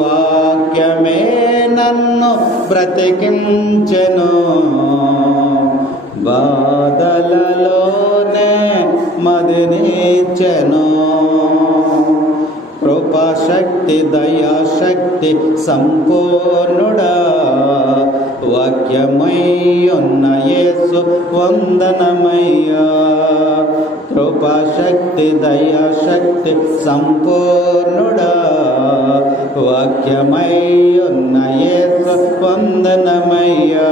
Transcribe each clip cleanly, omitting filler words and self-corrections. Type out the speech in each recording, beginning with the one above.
వాక్యమే నన్ను బ్రతికించెను, బాధలలోనే మదినిచ్చెను. కృపాశక్తి దయాశక్తి సంపూర్ణుడా, వాక్యమై ఉన్న యేసు వందనమయ్యా. కృపాశక్తి దయాశక్తి సంపూర్ణుడా, వాక్యమై ఉన్న యేసు వందనమయ్యా.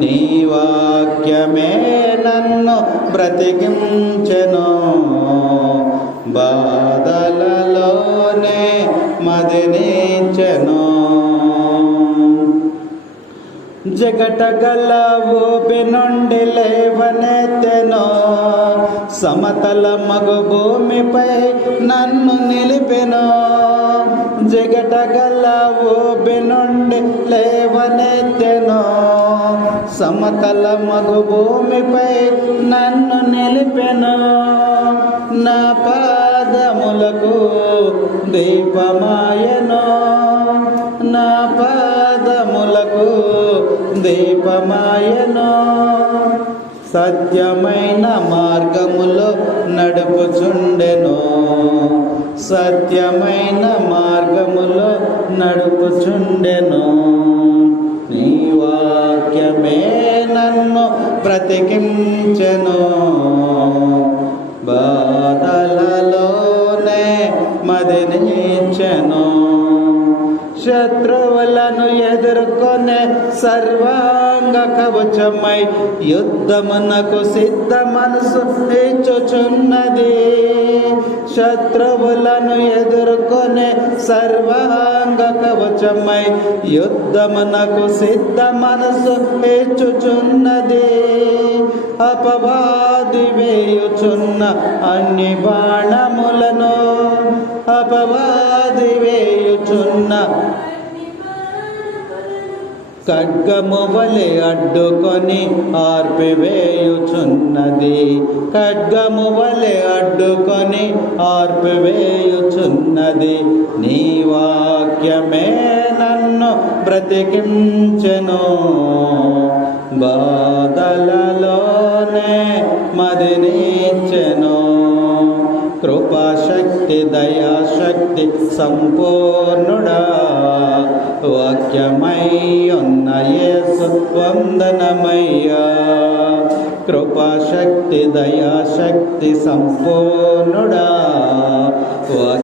నీ వాక్యమే నన్ను బ్రతికించెను, బాధలలోనే మదినిచ్చెను. జగటగల ఊపి నుండి లేవనెత్తెను, సమతల మగు భూమిపై నన్ను నిలిపెను. జగటగల ఊపి నుండి లేవనెత్తెను, సమతల మగు భూమిపై నన్ను నిలిపెను. నా పాదములకు దీపమాయెను, నా పాదములకు దీపమాయెను. సత్యమైన మార్గములో నడుపుచుండెను, సత్యమైన మార్గములో నడుపుచుండెను. నీ వాక్యమే నన్ను బ్రతికించెను, బాధలలోనే మదినిచ్చెను. శత్రువులను ఎదుర్కొనే సర్వాంగ కవచమై యుద్ధమునకు సిద్ధ మనసు ఇచ్చుచున్నది. శత్రువులను ఎదుర్కొనే సర్వాంగ కవచమై యుద్ధమునకు సిద్ధ మనసు ఇచ్చుచున్నది. అపవాది వేయుచున్న అన్ని బాణములను, అపవాది వేయుచున్న ఖడ్గము వలె అడ్డుకొని ఆర్పివేయుచున్నది, ఖడ్గము వలె అడ్డుకొని ఆర్పివేయుచున్నది. నీ వాక్యమే నన్ను బ్రతికించెను, బాధలలోనే మదినిచ్చెను. కృపాశక్తి దయాశక్తి సంపూర్ణుడా, వాక్యమై ఉన్న యేసు వందనమయ్యా. కృపాశక్తి దయాశక్తి సంపూర్ణుడా.